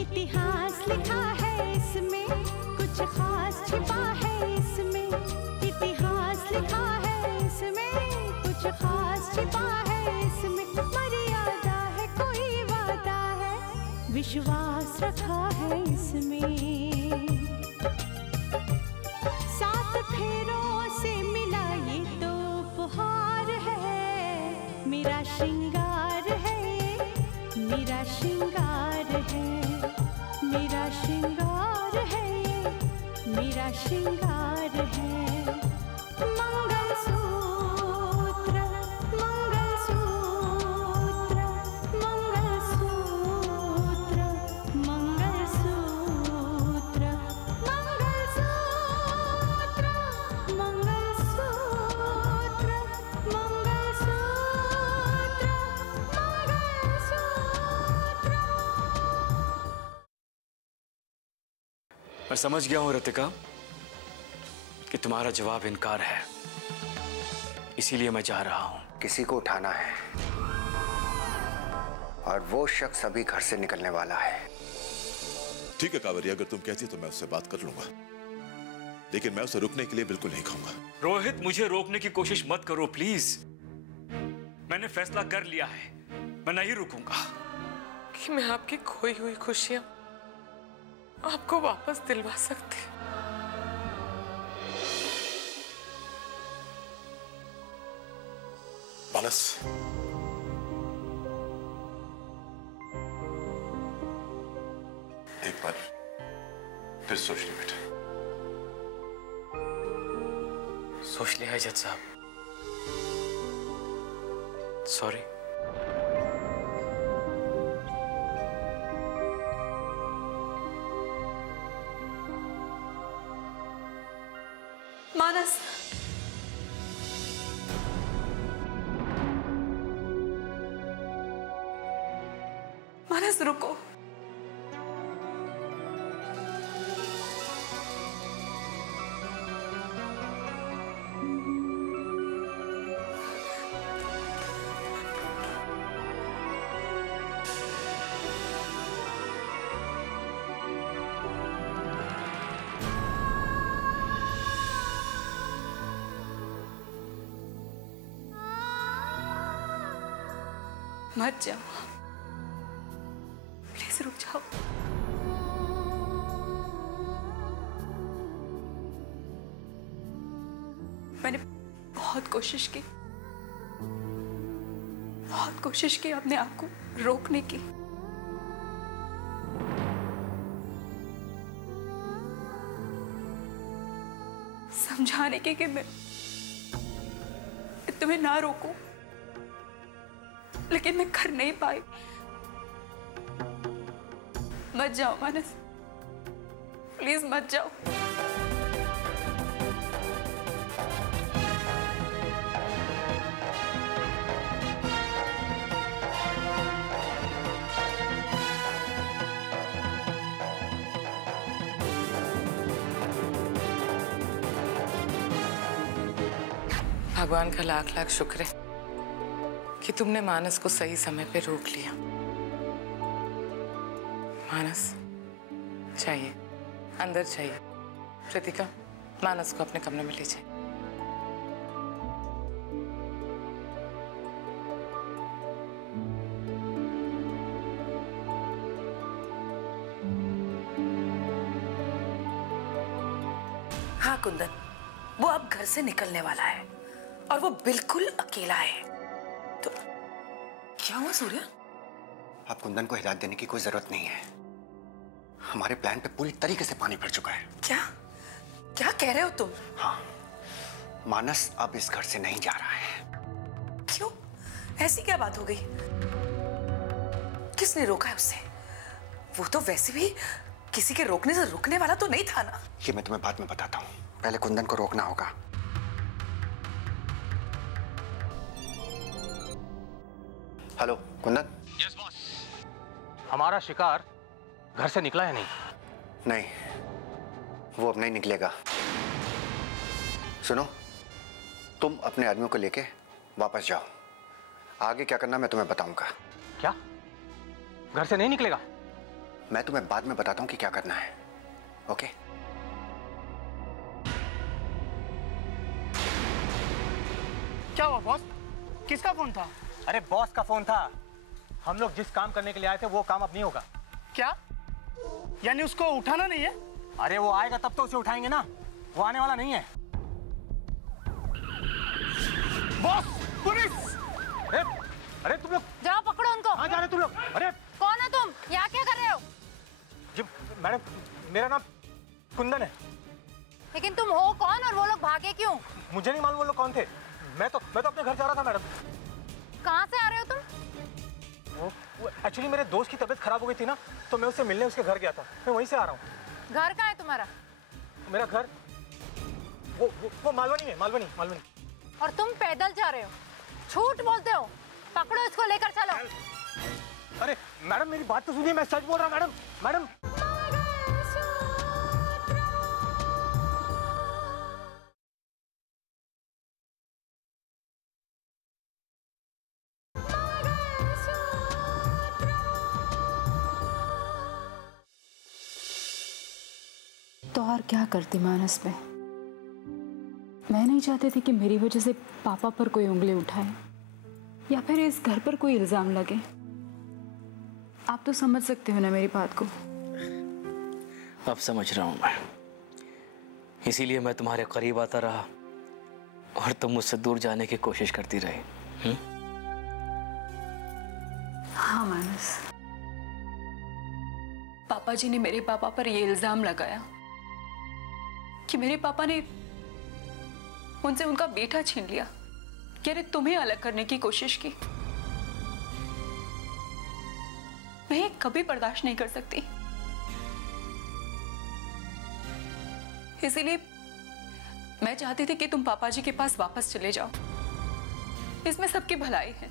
इतिहास लिखा है इसमें, कुछ खास छिपा है इसमें। इतिहास लिखा है इसमें, कुछ खास छिपा है इसमें। मर्यादा है कोई वादा है, विश्वास रखा है इसमें। सात फेरों से मिला ये तो उपहार है, मेरा श्रृंगार है, मेरा श्रृंगार है, मेरा श्रृंगार है, मेरा श्रृंगार है। मंगलसूत्र, मंगलसूत्र, मंगलसूत्र, मंगलसूत्र, मंगलसूत्र, मंगलसूत्र, मंगलसूत्र। मैं समझ गया हूं रितिका कि तुम्हारा जवाब इनकार है, इसीलिए मैं जा रहा हूं। किसी को उठाना है और वो शख्स अभी घर से निकलने वाला है। ठीक है कावेरी, अगर तुम कहती तो मैं उससे बात कर लूंगा, लेकिन मैं उसे रुकने के लिए बिल्कुल नहीं कहूंगा। रोहित, मुझे रोकने की कोशिश मत करो प्लीज। मैंने फैसला कर लिया है, मैं नहीं रुकूंगा। कि मैं आपकी खोई हुई खुशियां आपको वापस दिलवा सकती। मानस, एक बार फिर सोच ली बेटा। सोच लिया है जज साहब, सॉरी। मानस, मानस रुको। मत जाओ, प्लीज रुक जाओ। मैंने बहुत कोशिश की, बहुत कोशिश की अपने आप को रोकने की। समझाने की कि मैं तुम्हें ना रोकूं, लेकिन मैं कर नहीं पाई। मत जाओ मानस, प्लीज मत जाओ। भगवान का लाख लाख शुक्र है कि तुमने मानस को सही समय पे रोक लिया। मानस चाहिए, अंदर चाहिए। रितिका, मानस को अपने कमरे में ले जाए। हाँ कुंदन, वो अब घर से निकलने वाला है और वो बिल्कुल अकेला है। तो क्या हुआ सूर्या? अब कुंदन को हिदायत देने की कोई जरूरत नहीं है। हमारे प्लान पे पूरी तरीके से पानी भर चुका है। क्या क्या कह रहे हो तुम? हाँ, मानस अब इस घर से नहीं जा रहा है। क्यों? ऐसी क्या बात हो गई? किसने रोका है उसे? वो तो वैसे भी किसी के रोकने से रुकने वाला तो नहीं था ना। ये मैं तुम्हें बाद में बताता हूँ, पहले कुंदन को रोकना होगा। हेलो कुंदन। Yes boss. हमारा शिकार घर से निकला है नहीं? नहीं, वो अब नहीं निकलेगा। सुनो, तुम अपने आदमियों को लेके वापस जाओ। आगे क्या करना मैं तुम्हें बताऊंगा। क्या? घर से नहीं निकलेगा? मैं तुम्हें बाद में बताता हूं कि क्या करना है। ओके? क्या हुआ बॉस? किसका फोन था? अरे बॉस का फोन था। हम लोग जिस काम करने के लिए आए थे वो काम अब नहीं होगा। क्या? यानी उसको उठाना नहीं है? अरे वो आएगा तब तो उसे उठाएंगे ना, वो आने वाला नहीं है। Boss, police! अरे तुम लोग जाओ पकड़ो उनको। कहाँ जा रहे तुम लोग? अरे कौन हो तुम? यहाँ क्या कर रहे हो? जी मैडम, मेरा नाम कुंदन है। लेकिन तुम हो कौन और वो लोग भागे क्यों? मुझे नहीं मालूम वो लोग कौन थे। मैं तो अपने घर जा रहा था मैडम। कहाँ से आ रहे हो तुम? वो एक्चुअली मेरे दोस्त की तबीयत खराब हो गई थी ना, तो मैं उससे मिलने उसके घर गया था। मैं वहीं से आ रहा हूँ। घर कहाँ है तुम्हारा? मेरा घर वो मालवनी है, मालवनी। और तुम पैदल जा रहे हो? झूठ बोलते हो। पकड़ो इसको, लेकर चलो। अरे मैडम मेरी बात तो सुनिए, मैं सच बोल रहा हूँ मैडम। तो और क्या करती मानस में? मैं नहीं चाहती थी कि मेरी वजह से पापा पर कोई उंगली उठाए या फिर इस घर पर कोई इल्जाम लगे। आप तो समझ सकते हो ना मेरी बात को। अब समझ रहा हूं मैं, इसीलिए मैं तुम्हारे करीब आता रहा और तुम मुझसे दूर जाने की कोशिश करती रही। हाँ मानस, पापा जी ने मेरे पापा पर यह इल्जाम लगाया कि मेरे पापा ने उनसे उनका बेटा छीन लिया, यानी तुम्हें अलग करने की कोशिश की। मैं ये कभी बर्दाश्त नहीं कर सकती, इसीलिए मैं चाहती थी कि तुम पापा जी के पास वापस चले जाओ। इसमें सबकी भलाई है,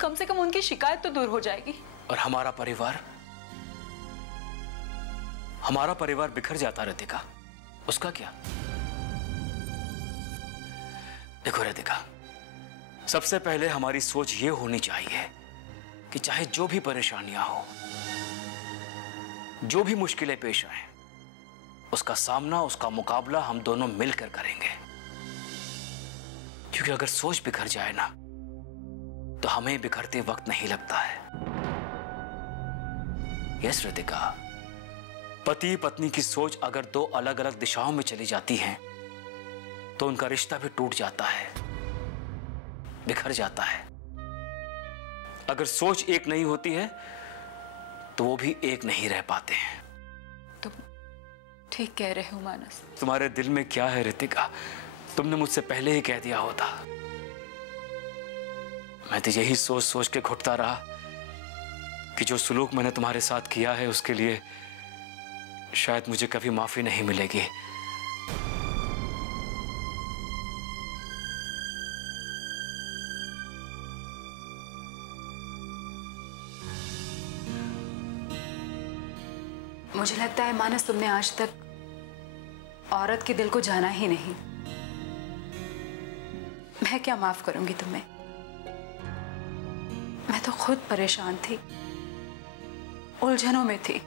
कम से कम उनकी शिकायत तो दूर हो जाएगी। और हमारा परिवार बिखर जाता रितिका, उसका क्या? देखो रितिका, सबसे पहले हमारी सोच ये होनी चाहिए कि चाहे जो भी परेशानियां हो, जो भी मुश्किलें पेश आए, उसका सामना, उसका मुकाबला हम दोनों मिलकर करेंगे। क्योंकि अगर सोच बिखर जाए ना, तो हमें बिखरते वक्त नहीं लगता है। यस रितिका, पति पत्नी की सोच अगर दो अलग अलग दिशाओं में चली जाती है तो उनका रिश्ता भी टूट जाता है, बिखर जाता है। अगर सोच एक नहीं होती है तो वो भी एक नहीं रह पाते हैं। तुम ठीक कह रहे हो मानस। तुम्हारे दिल में क्या है रितिका, तुमने मुझसे पहले ही कह दिया होता। मैं तो यही सोच सोच के घुटता रहा कि जो सुलूक मैंने तुम्हारे साथ किया है उसके लिए शायद मुझे कभी माफी नहीं मिलेगी। मुझे लगता है मानस, तुमने आज तक औरत के दिल को जाना ही नहीं। मैं क्या माफ करूंगी तुम्हें? मैं तो खुद परेशान थी, उलझनों में थी।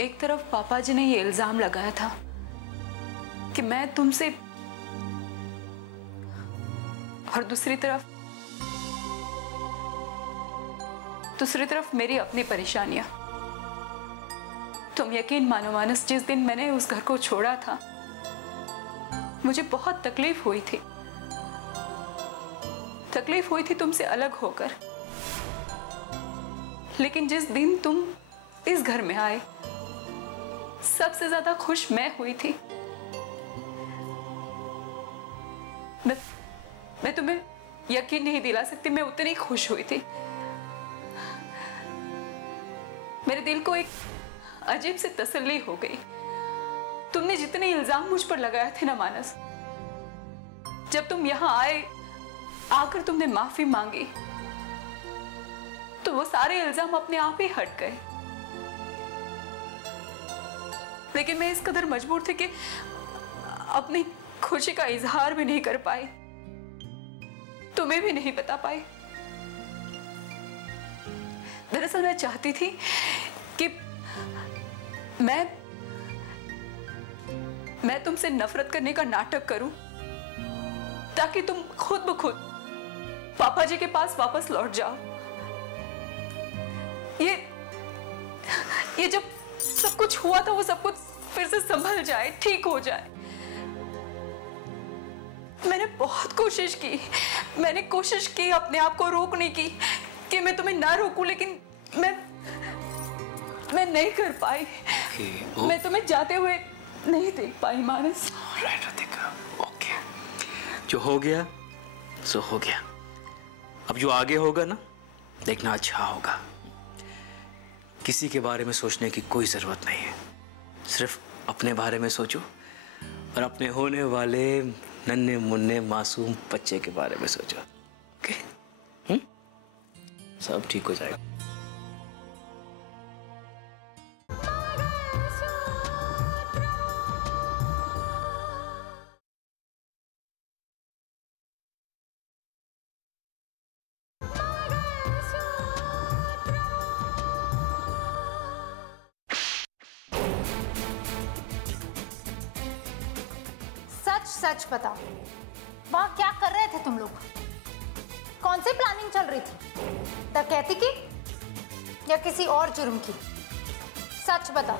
एक तरफ पापा जी ने ये इल्जाम लगाया था कि मैं तुमसे, और दूसरी तरफ मेरी अपनी परेशानियां। तुम यकीन मानो मानस, जिस दिन मैंने उस घर को छोड़ा था मुझे बहुत तकलीफ हुई थी। तकलीफ हुई थी तुमसे अलग होकर, लेकिन जिस दिन तुम इस घर में आए सबसे ज्यादा खुश मैं हुई थी। मैं तुम्हें यकीन नहीं दिला सकती, मैं उतनी खुश हुई थी। मेरे दिल को एक अजीब सी तसल्ली हो गई। तुमने जितने इल्जाम मुझ पर लगाए थे ना मानस, जब तुम यहां आए, आकर तुमने माफी मांगी, तो वो सारे इल्जाम अपने आप ही हट गए। लेकिन मैं इस कदर मजबूर थी कि अपनी खुशी का इजहार भी नहीं कर पाई, तुम्हें भी नहीं बता पाई। दरअसल मैं चाहती थी कि मैं तुमसे नफरत करने का नाटक करूं ताकि तुम खुद ब खुद पापा जी के पास वापस लौट जाओ। ये जब सब कुछ हुआ था वो सब कुछ फिर से संभल जाए, ठीक हो जाए। मैंने बहुत कोशिश की, मैंने कोशिश की अपने आप को रोकने की कि मैं तुम्हें ना रोकूं, लेकिन मैं नहीं कर पाई। मैं तुम्हें जाते हुए नहीं देख पाई मानस। ओके, जो हो गया सो हो गया। अब जो आगे होगा ना, देखना अच्छा होगा। किसी के बारे में सोचने की कोई जरूरत नहीं है, सिर्फ अपने बारे में सोचो और अपने होने वाले नन्हे मुन्ने मासूम बच्चे के बारे में सोचो। ओके? सब ठीक हो जाएगा। सच बताओ, वहां क्या कर रहे थे तुम लोग? कौन सी प्लानिंग चल रही थी? डकैती की या किसी और जुर्म की? सच बताओ।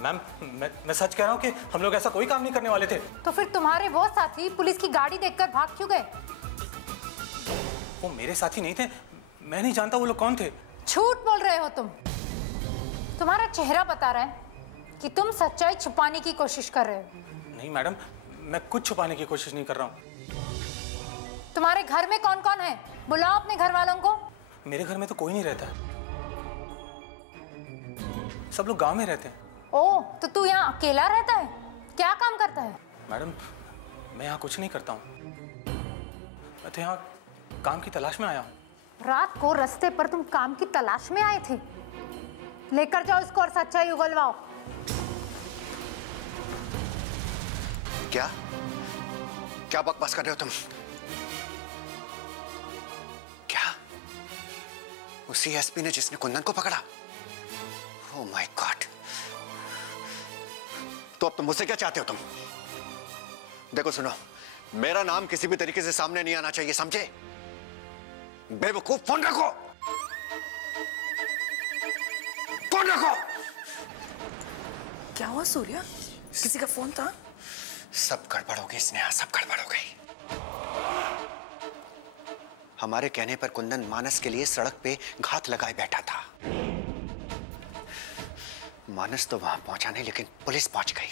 मैम, मैं सच कह रहा हूँ कि हम लोग ऐसा कोई काम नहीं करने वाले थे। तो फिर तुम्हारे वो साथी पुलिस की गाड़ी देखकर भाग क्यों गए? वो मेरे साथी नहीं थे, मैं नहीं जानता वो लोग कौन थे। झूठ बोल रहे हो तुम। तुम्हारा चेहरा बता रहा है कि तुम सच्चाई छुपाने की कोशिश कर रहे हो। नहीं मैडम, मैं कुछ छुपाने की कोशिश नहीं कर रहा हूँ। तुम्हारे घर में कौन कौन है? बुलाओ अपने घर वालों को। मेरे घर में तो कोई नहीं रहता, सब लोग गांव में रहते हैं। ओह, तो तू यहाँ अकेला रहता है? क्या काम करता है? मैडम, मैं यहाँ कुछ नहीं करता हूँ, मैं तो यहाँ काम की तलाश में आया हूँ। रात को रास्ते पर तुम काम की तलाश में आए थे? लेकर जाओ इसको और सच्चाई उगलवाओ। क्या बकवास कर रहे हो तुम? क्या उसी एसपी ने जिसने कुंदन को पकड़ा? Oh my God. तो अब तुम मुझसे क्या चाहते हो तुम? देखो सुनो, मेरा नाम किसी भी तरीके से सामने नहीं आना चाहिए, समझे? बेवकूफ, फोन रखो, फोन रखो। क्या हुआ सूर्या? किसी का फोन था? सब गड़बड़ हो गई स्नेहा, सब गड़बड़ हो गई। हमारे कहने पर कुंदन मानस के लिए सड़क पे घात लगाए बैठा था। मानस तो वहां पहुंचा नहीं, लेकिन पुलिस पहुंच गई।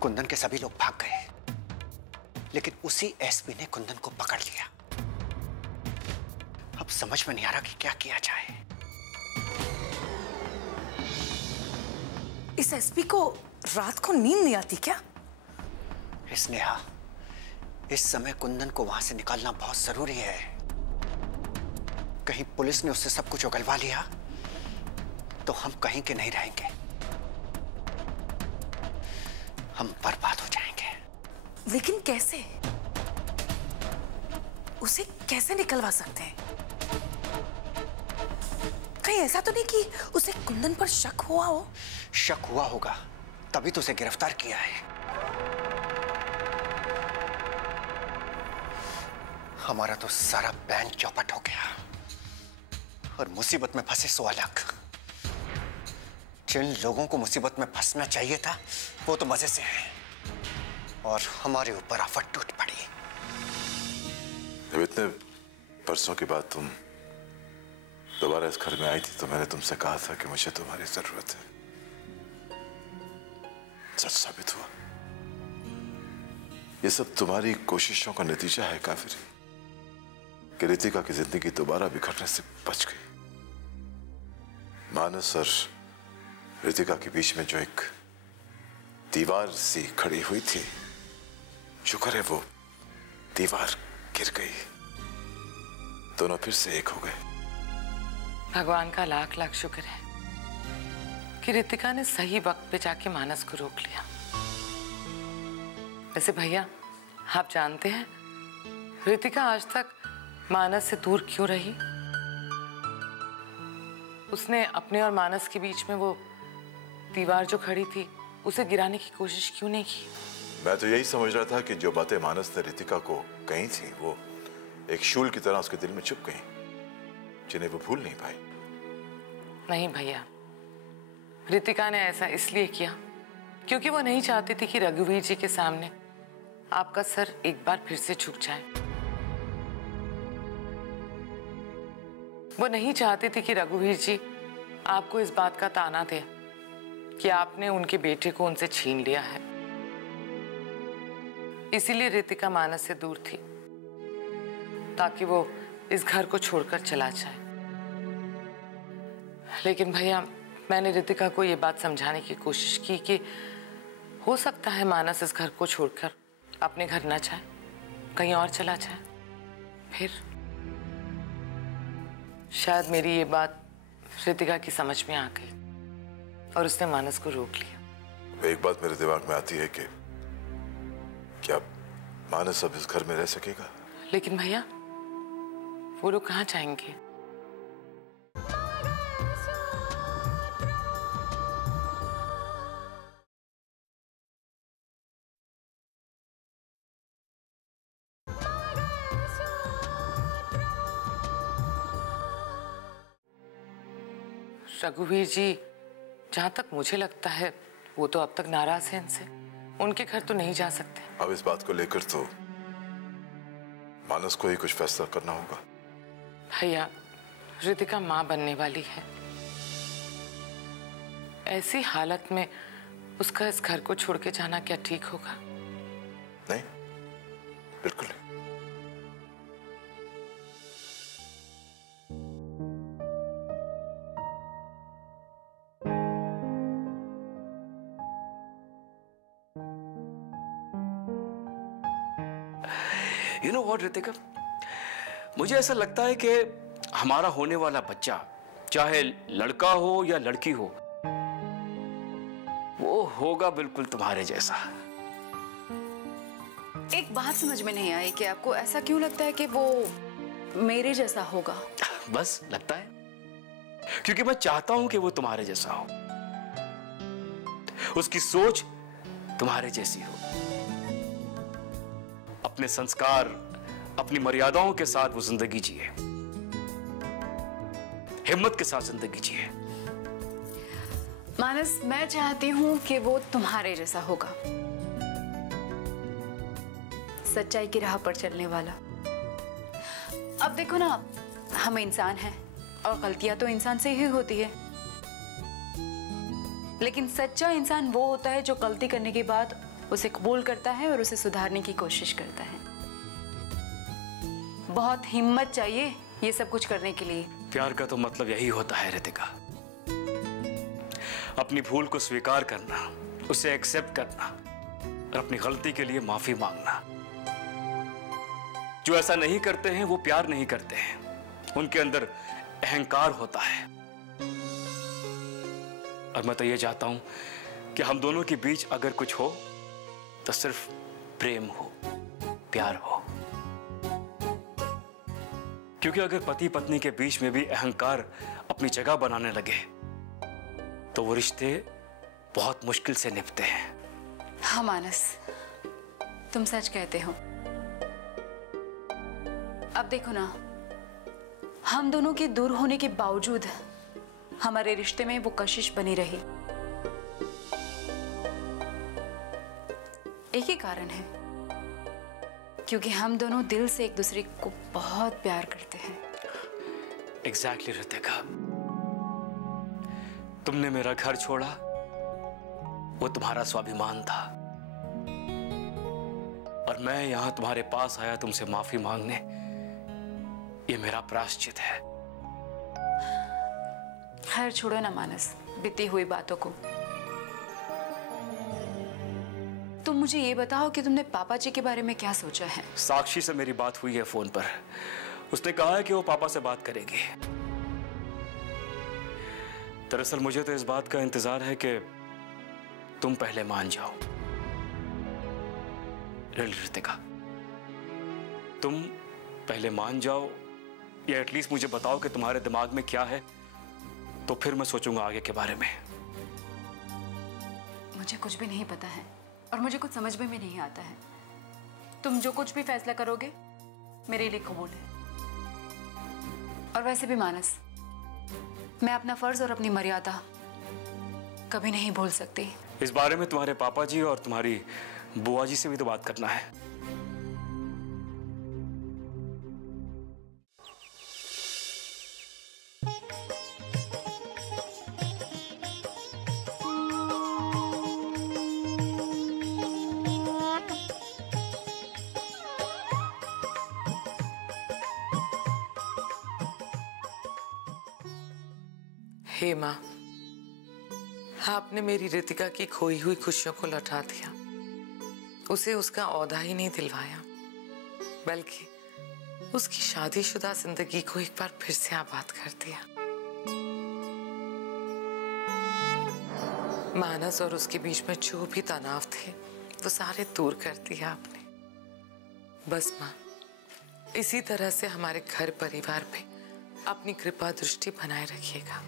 कुंदन के सभी लोग भाग गए, लेकिन उसी एसपी ने कुंदन को पकड़ लिया। अब समझ में नहीं आ रहा कि क्या किया जाए। इस एसपी को रात को नींद नहीं आती क्या? स्नेहा, इस समय कुंदन को वहां से निकालना बहुत जरूरी है। कहीं पुलिस ने उससे सब कुछ उगलवा लिया तो हम कहीं के नहीं रहेंगे, हम बर्बाद हो जाएंगे। लेकिन कैसे? उसे कैसे निकलवा सकते हैं? कहीं ऐसा तो नहीं कि उसे कुंदन पर शक हुआ हो? शक हुआ होगा, तभी तो उसे गिरफ्तार किया है। हमारा तो सारा प्लान चौपट हो गया और मुसीबत में फंसे 100 लाख। जिन लोगों को मुसीबत में फंसना चाहिए था वो तो मजे से हैं और हमारे ऊपर आफत टूट पड़ी। जब इतने बरसों के बाद तुम दोबारा इस घर में आई थी तो मैंने तुमसे कहा था कि मुझे तुम्हारी जरूरत है। सच साबित हुआ। ये सब तुम्हारी कोशिशों का नतीजा है कावेरी, कि रितिका की जिंदगी दोबारा बिखरने से बच गई। मानस और रितिका के बीच में जो एक दीवार सी खड़ी हुई थी, शुक्र है वो दीवार गिर गई, दोनों फिर से एक हो गए। भगवान का लाख लाख शुक्र है कि रितिका ने सही वक्त पे जाके मानस को रोक लिया। वैसे भैया, आप जानते हैं रितिका आज तक मानस से दूर क्यों रही? उसने अपने और मानस के बीच में वो दीवार जो खड़ी थी उसे गिराने की कोशिश क्यों नहीं की? मैं तो यही समझ रहा था कि जो बातें मानस ने रितिका को कही थी वो एक शूल की तरह उसके दिल में चुप गई, जिन्हें वो भूल नहीं पाई। नहीं भैया, रितिका ने ऐसा इसलिए किया क्योंकि वो नहीं चाहती थी कि रघुवीर जी के सामने आपका सर एक बार फिर से झुक जाए। वो नहीं चाहती थी कि रघुवीर जी आपको इस बात का ताना दे कि आपने उनके बेटे को उनसे छीन लिया है। इसीलिए रितिका मानस से दूर थी, ताकि वो इस घर को छोड़कर चला जाए। लेकिन भैया, मैंने रितिका को ये बात समझाने की कोशिश की कि हो सकता है मानस इस घर को छोड़कर अपने घर ना जाए, कहीं और चला जाए। फिर शायद मेरी ये बात रितिका की समझ में आ गई और उसने मानस को रोक लिया। एक बात मेरे दिमाग में आती है कि क्या मानस अब इस घर में रह सकेगा? लेकिन भैया, वो लोग कहाँ जाएंगे? रघुवीर जी, जहां तक मुझे लगता है वो तो अब तक नाराज हैं इनसे। उनके घर तो नहीं जा सकते। अब इस बात को लेकर तो मानस को ही कुछ फैसला करना होगा। भैया, रितिका मां बनने वाली है। ऐसी हालत में उसका इस घर को छोड़ के जाना क्या ठीक होगा? नहीं, बिल्कुल नहीं। You know what, रितिका, मुझे ऐसा लगता है कि हमारा होने वाला बच्चा, चाहे लड़का हो या लड़की हो, वो होगा बिल्कुल तुम्हारे जैसा। एक बात समझ में नहीं आई कि आपको ऐसा क्यों लगता है कि वो मेरे जैसा होगा? बस लगता है क्योंकि मैं चाहता हूं कि वो तुम्हारे जैसा हो, उसकी सोच तुम्हारे जैसी हो, अपने संस्कार, अपनी मर्यादाओं के साथ वो जिंदगी जिए, हिम्मत के साथ जिंदगी जिए। मानस, मैं चाहती हूं कि वो तुम्हारे जैसा होगा, सच्चाई की राह पर चलने वाला। अब देखो ना, हम इंसान हैं और गलतियां तो इंसान से ही होती है, लेकिन सच्चा इंसान वो होता है जो गलती करने के बाद उसे कबूल करता है और उसे सुधारने की कोशिश करता है। बहुत हिम्मत चाहिए ये सब कुछ करने के लिए। प्यार का तो मतलब यही होता है रितिका, अपनी भूल को स्वीकार करना, उसे एक्सेप्ट करना और अपनी गलती के लिए माफी मांगना। जो ऐसा नहीं करते हैं वो प्यार नहीं करते हैं, उनके अंदर अहंकार होता है। और मैं तो ये चाहता हूं कि हम दोनों के बीच अगर कुछ हो तो सिर्फ प्रेम हो, प्यार हो। क्योंकि अगर पति पत्नी के बीच में भी अहंकार अपनी जगह बनाने लगे तो वो रिश्ते बहुत मुश्किल से निभते हैं। हाँ मानस, तुम सच कहते हो। अब देखो ना, हम दोनों के दूर होने के बावजूद हमारे रिश्ते में वो कशिश बनी रही। एक ही कारण है, क्योंकि हम दोनों दिल से एक दूसरे को बहुत प्यार करते हैं। एग्जैक्टली रितिका, तुमने मेरा घर छोड़ा, वो तुम्हारा स्वाभिमान था, और मैं यहां तुम्हारे पास आया तुमसे माफी मांगने। ये मेरा प्रायश्चित है। खैर छोड़ो ना मानस, बीती हुई बातों को। तुम मुझे ये बताओ कि तुमने पापा जी के बारे में क्या सोचा है? साक्षी से मेरी बात हुई है फोन पर। उसने कहा है कि वो पापा से बात करेगी। दरअसल मुझे तो इस बात का इंतजार है कि तुम पहले मान जाओ। रितिका, तुम पहले मान जाओ या एटलीस्ट मुझे बताओ कि तुम्हारे दिमाग में क्या है, तो फिर मैं सोचूंगा आगे के बारे में। मुझे कुछ भी नहीं पता है और मुझे कुछ समझ में भी नहीं आता है। तुम जो कुछ भी फैसला करोगे मेरे लिए कबूल है। और वैसे भी मानस, मैं अपना फर्ज और अपनी मर्यादा कभी नहीं भूल सकती। इस बारे में तुम्हारे पापा जी और तुम्हारी बुआ जी से भी तो बात करना है। हे माँ, आपने मेरी रितिका की खोई हुई खुशियों को लौटा दिया। उसे उसका औहदा ही नहीं दिलवाया, बल्कि उसकी शादीशुदा जिंदगी को एक बार फिर से आबाद कर दिया। मानस और उसके बीच में जो भी तनाव थे वो सारे दूर कर दिया आपने। बस माँ, इसी तरह से हमारे घर परिवार पे अपनी कृपा दृष्टि बनाए रखिएगा।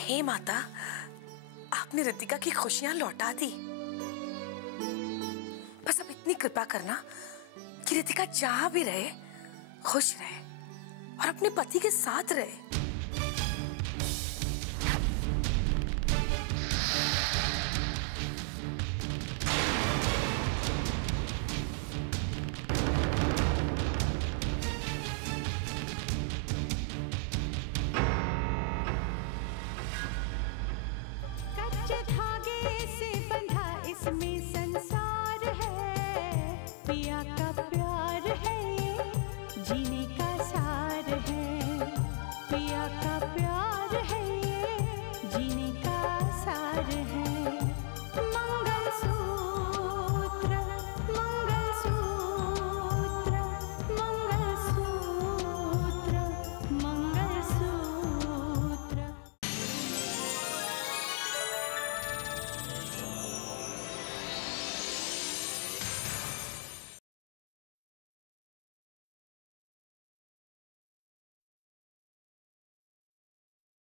हे माता, आपने रितिका की खुशियां लौटा दी। बस अब इतनी कृपा करना कि रितिका जहां भी रहे खुश रहे और अपने पति के साथ रहे। कच्चे धागे से बंधा इसमें संसार है, पिया का